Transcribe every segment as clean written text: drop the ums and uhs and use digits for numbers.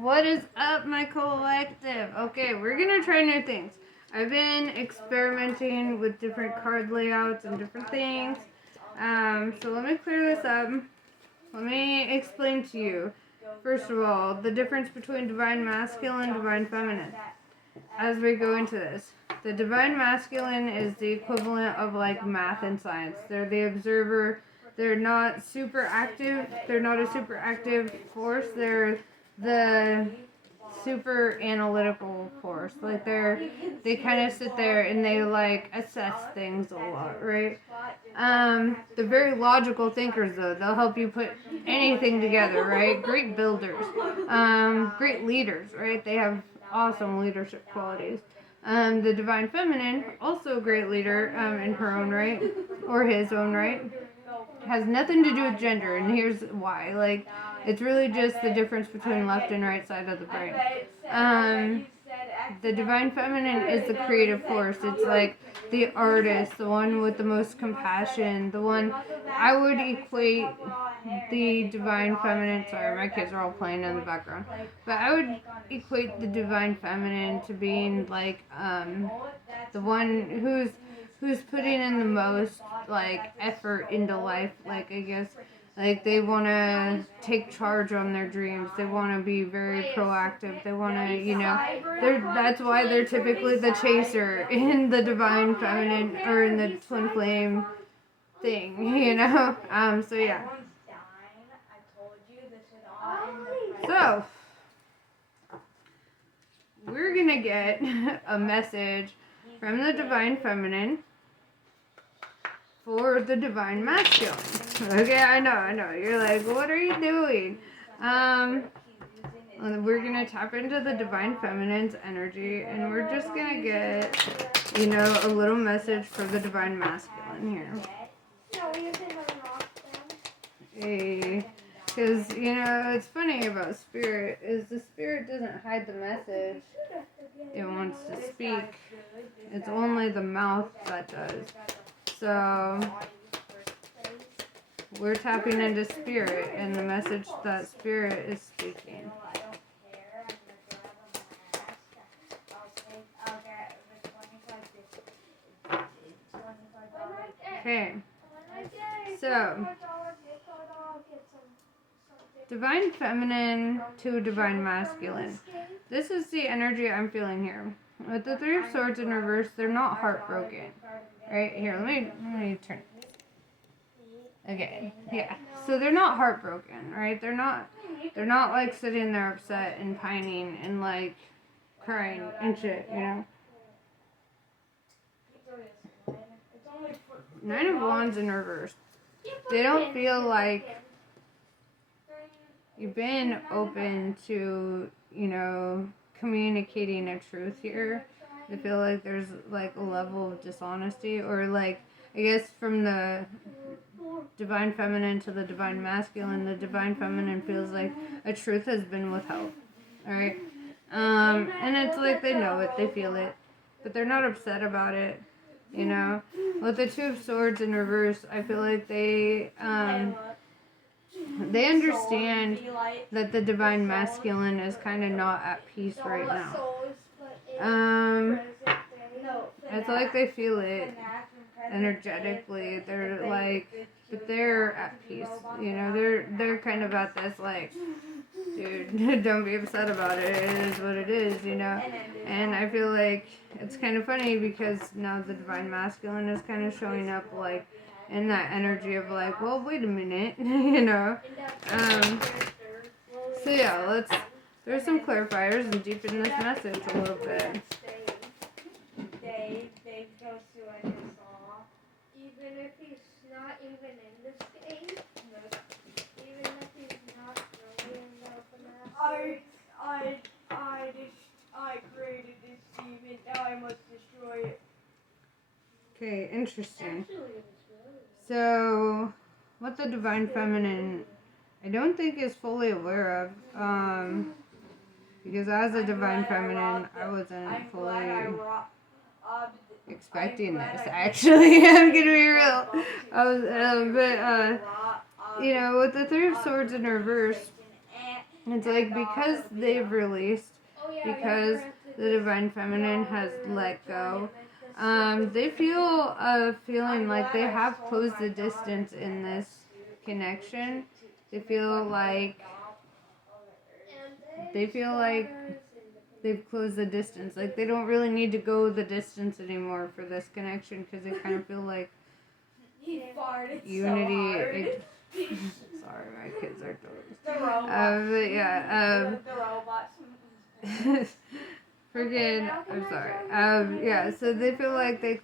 What is up, my collective? Okay, we're gonna try new things. I've been experimenting with different card layouts and different things. So let me clear this up. Let me explain to you, first of all, the difference between divine masculine and divine feminine. As we go into this, the divine masculine is the equivalent of like math and science. They're the observer. They're not super active. They're not a super active force. They're the super analytical force. Like they kind of sit there and they like assess things a lot, right? They're very logical thinkers though. They'll help you put anything together, right? Great builders, great leaders, right? They have awesome leadership qualities. The divine feminine, also a great leader in her own right, or his own right, has nothing to do with gender, and here's why. Like, it's really just the difference between left and right side of the brain. The divine feminine is the creative force. It's like the artist, the one with the most compassion, the one I would equate the divine feminine. Sorry, my kids are all playing in the background, but I would equate the divine feminine to being like the one who's putting in the most like effort into life. Like, I guess like they want to take charge on their dreams. They want to be very proactive. They want to, that's why they're typically the chaser in the divine feminine or in the twin flame thing. So yeah. So we're gonna get a message from the divine feminine for the divine masculine. Okay, I know. You're like, what are you doing? We're gonna tap into the divine feminine's energy, and we're just gonna get, a little message for the divine masculine here. Because, it's funny about spirit is the spirit doesn't hide the message it wants to speak. It's only the mouth that does. So we're tapping into spirit and the message that spirit is speaking. Okay. So divine feminine to divine masculine. This is the energy I'm feeling here. With the Three of Swords in reverse, they're not heartbroken. Right here, let me turn it. Okay, yeah. So they're not heartbroken, right? They're not like sitting there upset and pining and like crying and shit, Nine of Wands in reverse. They don't feel like you've been open to, communicating a truth here. I feel like there's like a level of dishonesty, or like, I guess from the divine feminine to the divine masculine, the divine feminine feels like a truth has been withheld. Alright? And it's like they know it, they feel it, but they're not upset about it. With the Two of Swords in reverse, I feel like they understand that the divine masculine is kind of not at peace right now. It's like they feel it energetically. They're like, but they're at peace. They're kind of at this like, dude, don't be upset about it. It is what it is, And I feel like it's kind of funny because now the divine masculine is kind of showing up like in that energy of like, well, wait a minute, So yeah, there's some clarifiers and deepen this message a little bit. Even if he's not even in this game, even if he's not really in the I created this demon, now I must destroy it. Okay, interesting. So, what the divine feminine, I don't think is fully aware of, because as a divine feminine, I wasn't fully expecting this, actually. I'm gonna be real. I was, with the Three of Swords in reverse, It's like because they've released, because the divine feminine has let go, they feel a feeling like they have closed the distance in this connection. They feel like they've closed the distance. Like they don't really need to go the distance anymore for this connection because they kind of feel like unity. Sorry, my kids are dogs. The robots. But yeah, The robots. I'm sorry. Yeah, so they feel like they've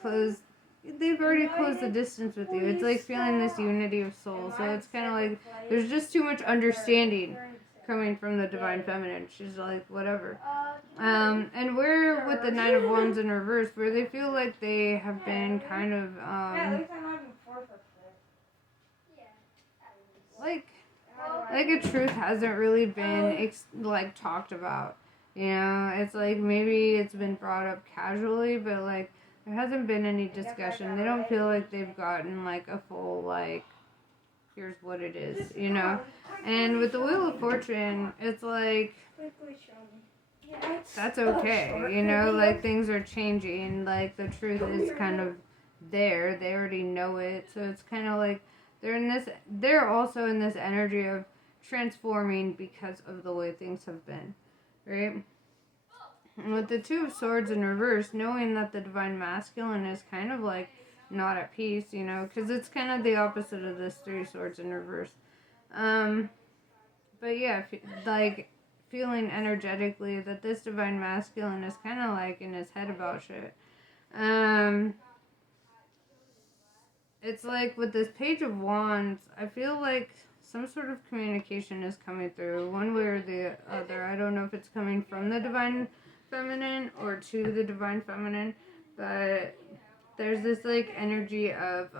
already closed the distance with you. It's like feeling this unity of soul. So it's kind of like there's just too much understanding coming from the divine feminine. She's like, whatever. And we're with the Nine of Wands in reverse, where they feel like they have been kind of, like a truth hasn't really been talked about. You know, it's like maybe it's been brought up casually, but like there hasn't been any discussion. They don't feel like they've gotten like a full like, here's what it is, you know. And with the Wheel of Fortune, it's like that's okay, you know. Like things are changing. Like the truth is kind of there. They already know it, so it's kind of like they're also in this energy of transforming because of the way things have been, right? And with the Two of Swords in reverse, knowing that the divine masculine is kind of like not at peace, you know, because it's kind of the opposite of this Three of Swords in reverse. But yeah, like feeling energetically that this divine masculine is kind of like in his head about shit. It's like with this Page of Wands, I feel like some sort of communication is coming through one way or the other. I don't know if it's coming from the divine feminine or to the divine feminine, but there's this like energy of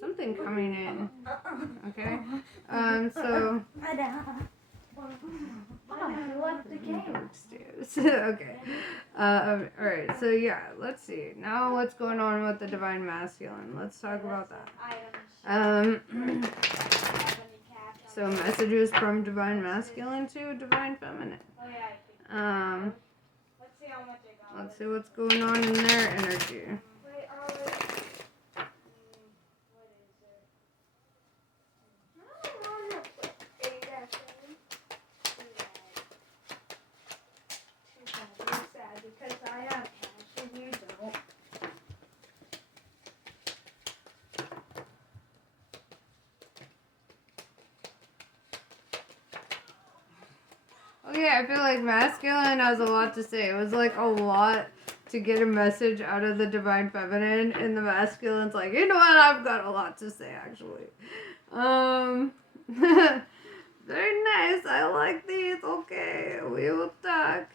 something coming in. Okay? So You left the game. Okay. Alright, so yeah, let's see. Now what's going on with the divine masculine? Let's talk about that. So messages from divine masculine to divine feminine. Let's see what's going on in their energy. Okay, I feel like masculine has a lot to say. It was like a lot to get a message out of the divine feminine, and the masculine's like, you know what, I've got a lot to say actually. Very nice, I like these, okay, we will talk.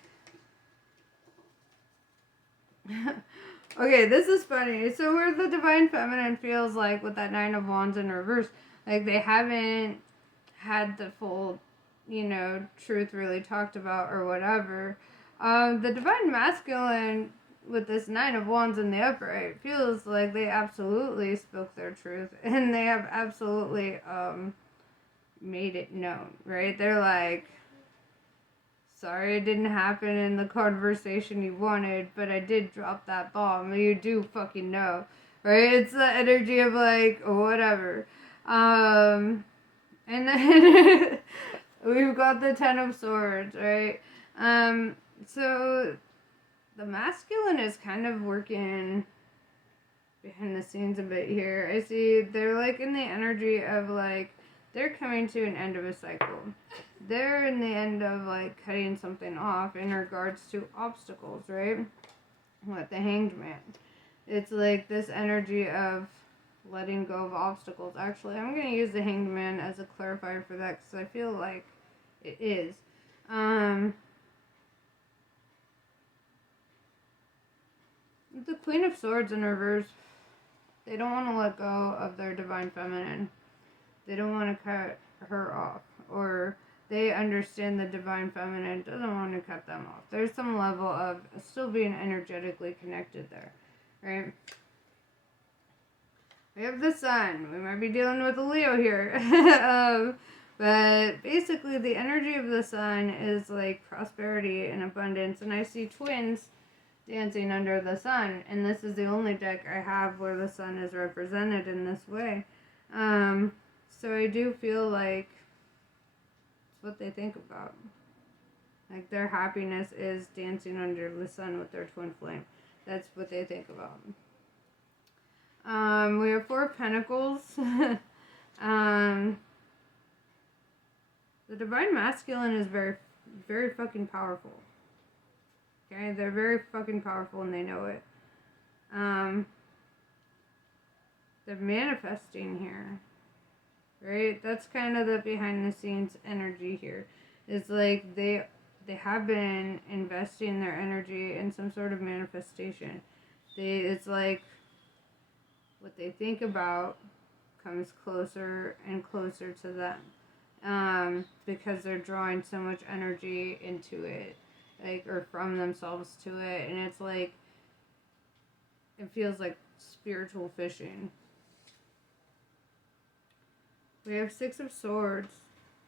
Okay, this is funny. So where the divine feminine feels like with that Nine of Wands in reverse, like they haven't had the full, you know, truth really talked about or whatever. The divine masculine with this Nine of Wands in the upright feels like they absolutely spoke their truth and they have absolutely made it known, right? They're like, sorry it didn't happen in the conversation you wanted, but I did drop that bomb. You do fucking know, right? It's the energy of like, whatever. And then we've got the Ten of Swords, right? So the masculine is kind of working behind the scenes a bit here. I see they're like in the energy of like, they're coming to an end of a cycle. They're in the end of like cutting something off in regards to obstacles, right? With the Hanged Man. It's like this energy of letting go of obstacles. Actually, I'm going to use the Hanged Man as a clarifier for that because I feel like it is. The Queen of Swords in reverse, they don't want to let go of their divine feminine. They don't want to cut her off, or they understand the divine feminine doesn't want to cut them off. There's some level of still being energetically connected there, right? We have the Sun. We might be dealing with a Leo here. But basically, the energy of the sun is like prosperity and abundance. And I see twins dancing under the sun. And this is the only deck I have where the sun is represented in this way. So I do feel like it's what they think about. Like their happiness is dancing under the sun with their twin flame. That's what they think about. We have 4 pentacles. The divine masculine is very, very fucking powerful. Okay, they're very fucking powerful and they know it. They're manifesting here, right? That's kind of the behind the scenes energy here. It's like they have been investing their energy in some sort of manifestation. It's like what they think about comes closer and closer to them. Because they're drawing so much energy into it, like, or from themselves to it, and it's like, it feels like spiritual fishing. We have 6 of Swords,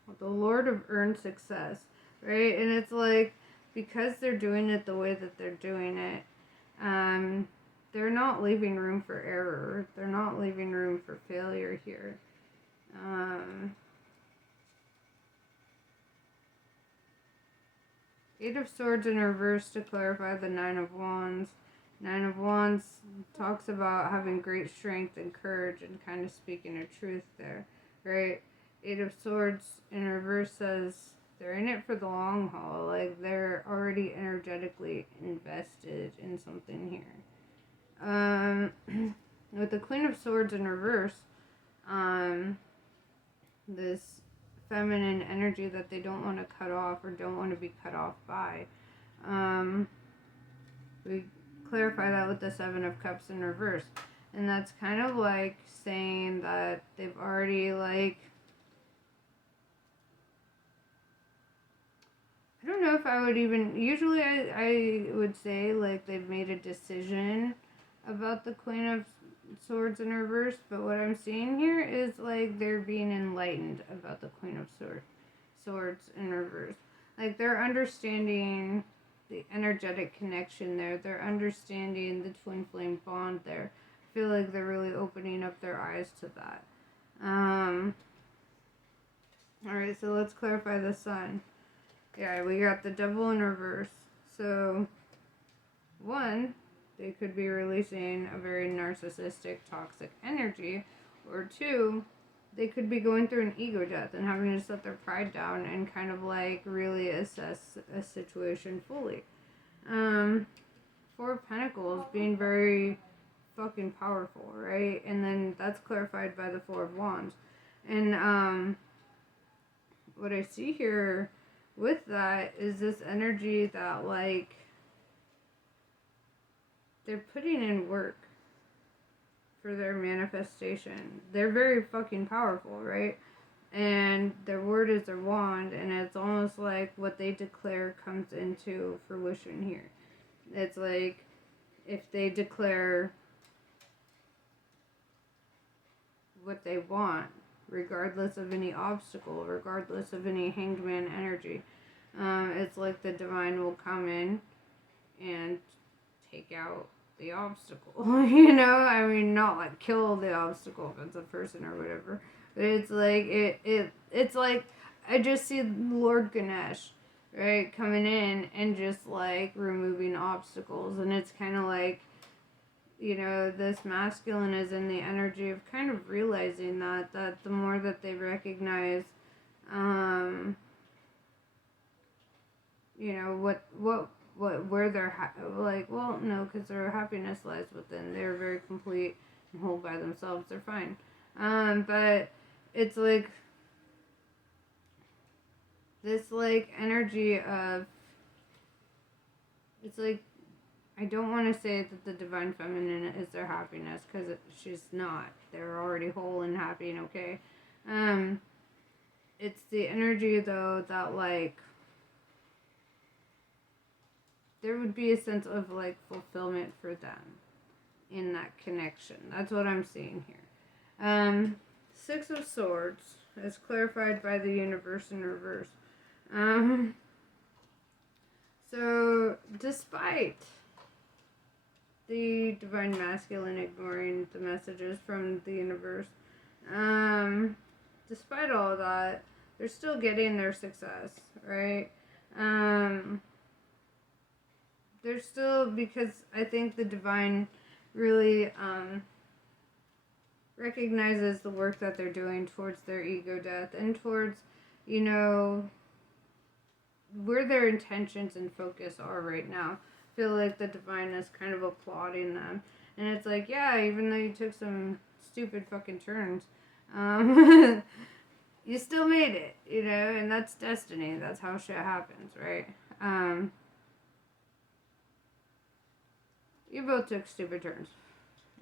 with the Lord of Earned Success, right? And it's like, because they're doing it the way that they're doing it, they're not leaving room for error. They're not leaving room for failure here. 8 of Swords in reverse to clarify the 9 of Wands. 9 of Wands talks about having great strength and courage and kind of speaking a truth there, right? 8 of Swords in reverse says they're in it for the long haul. Like, they're already energetically invested in something here. With the Queen of Swords in reverse, this feminine energy that they don't want to cut off or don't want to be cut off by. We clarify that with the 7 of Cups in reverse. And that's kind of like saying that they've already, like, I don't know if I would even, usually I would say, like, they've made a decision about the Queen of Swords in reverse, but what I'm seeing here is like they're being enlightened about the Queen of Swords in reverse. Like, they're understanding the energetic connection there. They're understanding the twin flame bond there. I feel like they're really opening up their eyes to that. Alright, so let's clarify the sun. Yeah, we got the Devil in reverse. So, 1, they could be releasing a very narcissistic, toxic energy. Or 2, they could be going through an ego death and having to set their pride down and kind of like really assess a situation fully. 4 of Pentacles being very fucking powerful, right? And then that's clarified by the 4 of Wands. And what I see here with that is this energy that, like, they're putting in work for their manifestation. They're very fucking powerful, right? And their word is their wand, and it's almost like what they declare comes into fruition here. It's like, if they declare what they want, regardless of any obstacle, regardless of any hanged man energy, it's like the divine will come in and take out the obstacle, you know? I mean, not like kill the obstacle if it's a person or whatever, but it's like, it's like, I just see Lord Ganesh, right, coming in and just like removing obstacles, and it's kind of like, you know, this masculine is in the energy of kind of realizing that the more that they recognize, you know, where their, like, well, no, because their happiness lies within. They're very complete and whole by themselves. They're fine. But it's like, this, like, energy of, it's like, I don't want to say that the divine feminine is their happiness, because she's not. They're already whole and happy and okay. It's the energy, though, that, like, there would be a sense of, like, fulfillment for them in that connection. That's what I'm seeing here. 6 of Swords as clarified by the universe in reverse. So, despite the divine masculine ignoring the messages from the universe, despite all of that, they're still getting their success, right? They're still, because I think the divine really recognizes the work that they're doing towards their ego death and towards, you know, where their intentions and focus are right now. I feel like the divine is kind of applauding them. And it's like, yeah, even though you took some stupid fucking turns, you still made it, you know, and that's destiny. That's how shit happens, right? You both took stupid turns.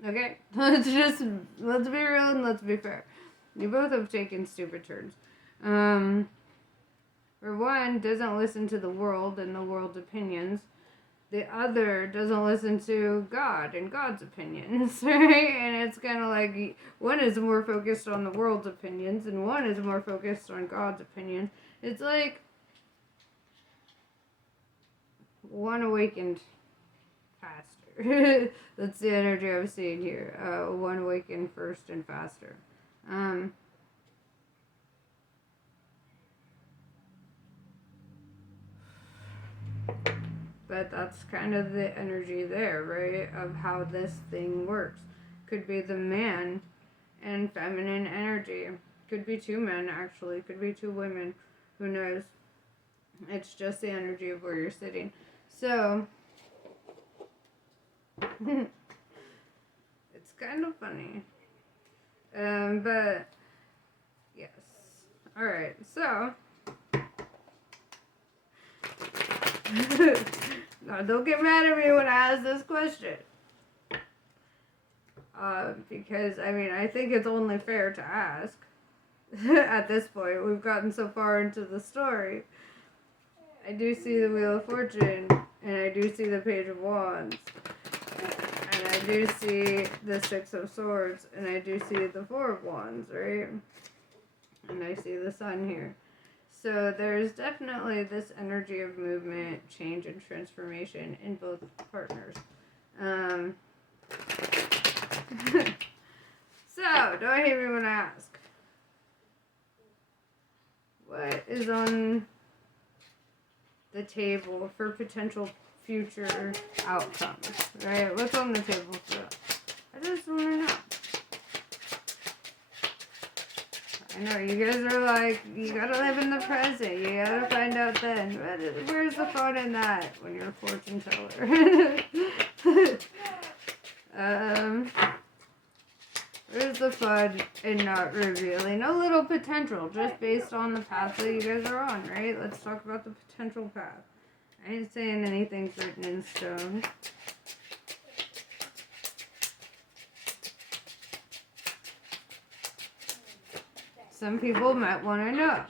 Okay? Let's be real and let's be fair. You both have taken stupid turns. For one, doesn't listen to the world and the world's opinions. The other doesn't listen to God and God's opinions, right? And it's kind of like one is more focused on the world's opinions and one is more focused on God's opinions. It's like one awakened faster. That's the energy I'm seeing here. One awakened first and faster. But that's kind of the energy there, right? Of how this thing works. Could be the man and feminine energy. Could be two men, actually. Could be two women. Who knows? It's just the energy of where you're sitting. So, it's kind of funny. But, yes. Alright, so. Now, don't get mad at me when I ask this question. Because, I mean, I think it's only fair to ask. At this point, we've gotten so far into the story. I do see the Wheel of Fortune, and I do see the Page of Wands, and I do see the Six of Swords, and I do see the Four of Wands, right? And I see the Sun here. So there's definitely this energy of movement, change, and transformation in both partners. So, don't hate me when I ask. What is on the table for potential future outcomes, right? What's on the table for that? I just want to know. I know, you guys are like, you gotta live in the present. You gotta find out then. Where's the fun in that when you're a fortune teller? Where's the fun in not revealing a little potential just based on the path that you guys are on, right? Let's talk about the potential path. I ain't saying anything's written in stone. Some people might want to know.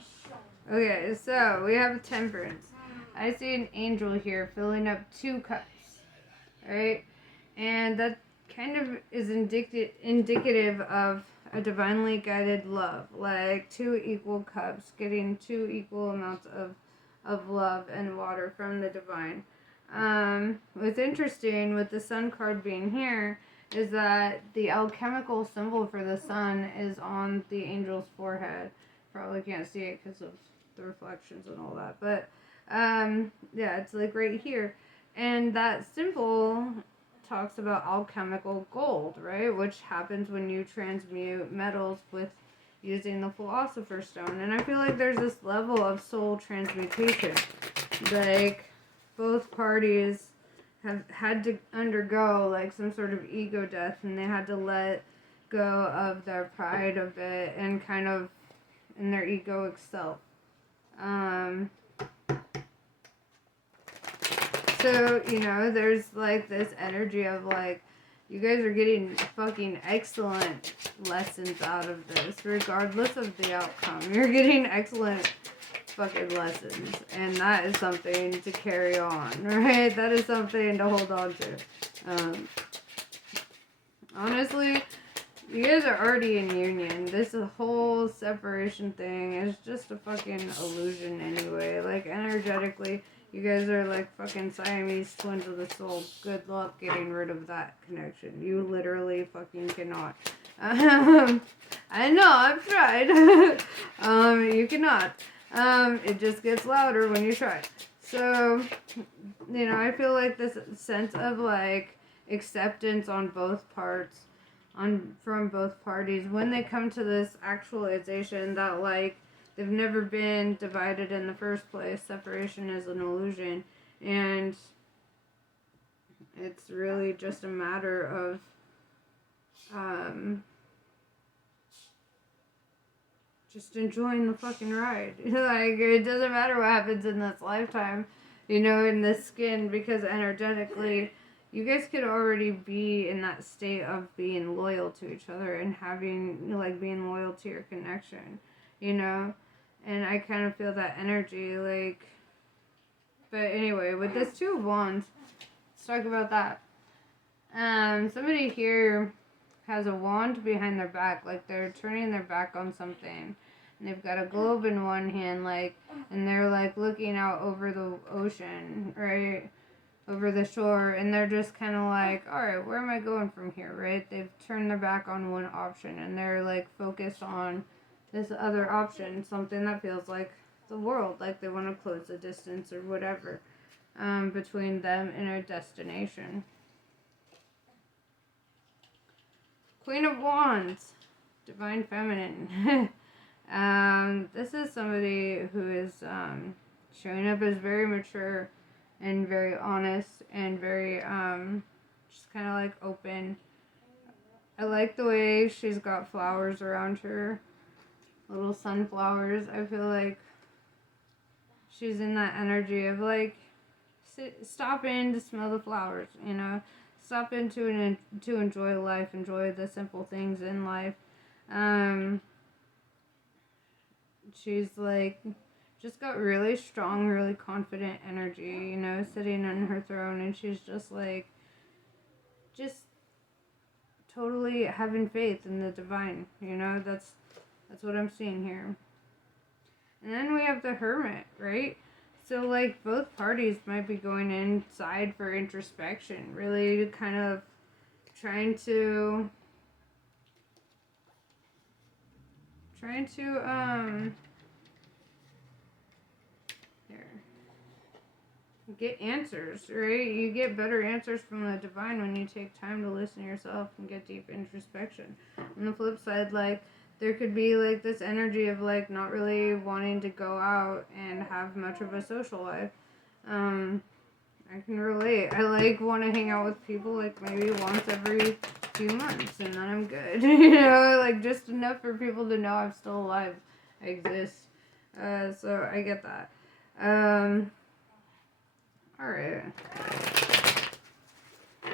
Okay, so we have Temperance. I see an angel here filling up 2 cups, right? And that kind of is indicative of a divinely guided love, like 2 equal cups, getting 2 equal amounts of love and water from the divine. What's interesting with the Sun card being here is that the alchemical symbol for the sun is on the angel's forehead. Probably can't see it because of the reflections and all that, but yeah, it's like right here, and that symbol talks about alchemical gold, right, which happens when you transmute metals with using the Philosopher's Stone. And I feel like there's this level of soul transmutation, like both parties have had to undergo like some sort of ego death, and they had to let go of their pride of it and kind of in their egoic self. So, you know, there's like this energy of like, you guys are getting fucking excellent lessons out of this, regardless of the outcome. You're getting excellent fucking lessons, and that is something to carry on, right? That is something to hold on to. Honestly, You guys are already in union. This whole separation thing is just a fucking illusion anyway. Like, energetically, you guys are like fucking Siamese twins of the soul. Good luck getting rid of that connection. You literally fucking cannot. I know, I've tried. You cannot. It just gets louder when you try. So, you know, I feel like this sense of like acceptance on both parts, from both parties, when they come to this actualization that like they've never been divided in the first place. Separation is an illusion, and it's really just a matter of just enjoying the fucking ride. Like, it doesn't matter what happens in this lifetime, you know, in this skin, because energetically, you guys could already be in that state of being loyal to each other and having, like, being loyal to your connection, you know? And I kind of feel that energy, like, but anyway, with this Two of Wands, let's talk about that. Somebody here has a wand behind their back, like they're turning their back on something. And they've got a globe in one hand, like, and they're like looking out over the ocean, right? Over the shore, and they're just kind of like, alright, where am I going from here, right? They've turned their back on one option, and they're like focused on this other option, something that feels like the world, like they want to close the distance or whatever, between them and a destination. Queen of Wands, Divine Feminine. This is somebody who is showing up as very mature and very honest and very just kind of like open. I like the way she's got flowers around her, little sunflowers. I feel like she's in that energy of like stop in to smell the flowers, you know, stop in to enjoy life, enjoy the simple things in life. She's like just got really strong, really confident energy, you know, sitting on her throne, and she's just like just totally having faith in the divine, you know. That's what I'm seeing here. And then we have the Hermit, right? So like both parties might be going inside for introspection, really kind of trying to get answers, right? You get better answers from the divine when you take time to listen to yourself and get deep introspection. On the flip side, like, there could be like this energy of like not really wanting to go out and have much of a social life. I can relate. I like want to hang out with people like maybe once every few months, and then I'm good. You know, like just enough for people to know I'm still alive, I exist. So I get that. Alright.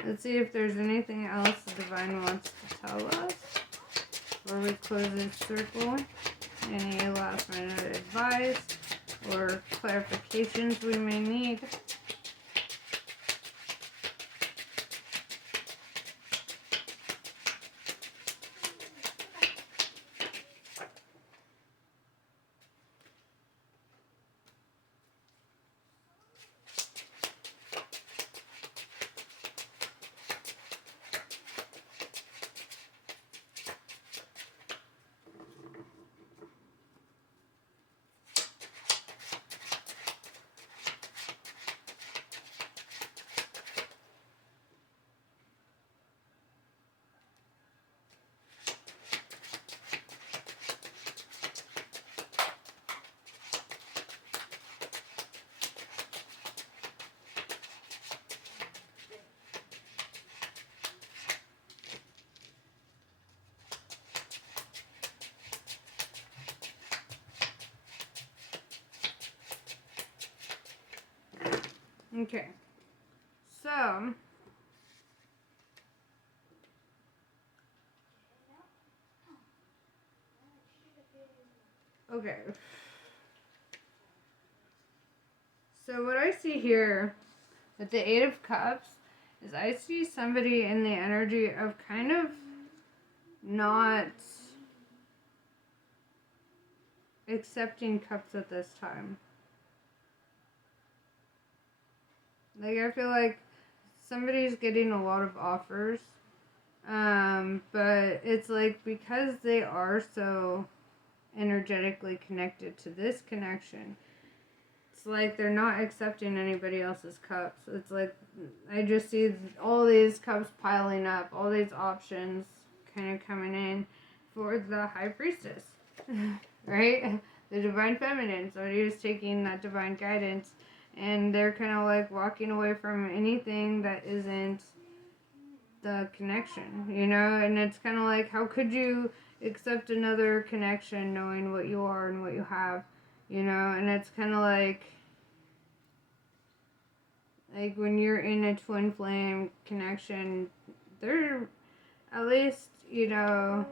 Let's see if there's anything else the divine wants to tell us before we close this circle. Any last minute advice or clarifications we may need. Okay, so okay. So what I see here with the Eight of Cups is I see somebody in the energy of kind of not accepting cups at this time. Like, I feel like somebody's getting a lot of offers, but it's like because they are so energetically connected to this connection, it's like they're not accepting anybody else's cups. It's like I just see all these cups piling up, all these options kind of coming in for the high priestess, right? The divine feminine. Somebody who's taking that divine guidance, and they're kind of like walking away from anything that isn't the connection, you know? And it's kind of like, how could you accept another connection knowing what you are and what you have, you know? And it's kind of like when you're in a twin flame connection, they're, at least, you know,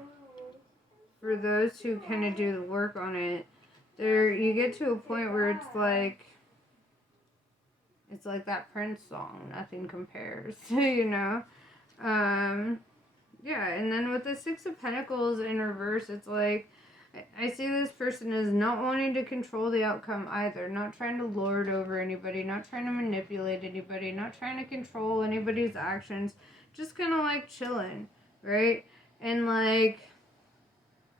for those who kind of do the work on it, there you get to a point where it's like that Prince song, nothing compares, you know? Yeah, and then with the Six of Pentacles in reverse, it's like, I see this person as not wanting to control the outcome either, not trying to lord over anybody, not trying to manipulate anybody, not trying to control anybody's actions, just kind of like chilling, right? And like,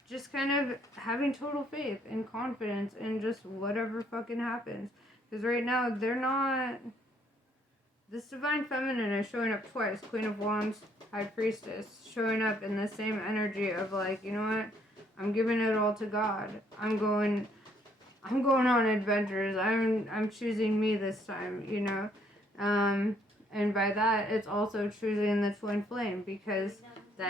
just kind of having total faith and confidence in just whatever fucking happens. Because right now, they're not... This divine feminine is showing up twice. Queen of Wands, High Priestess, showing up in the same energy of like, you know what? I'm giving it all to God. I'm going on adventures. I'm choosing me this time, you know? And by that, it's also choosing the twin flame, because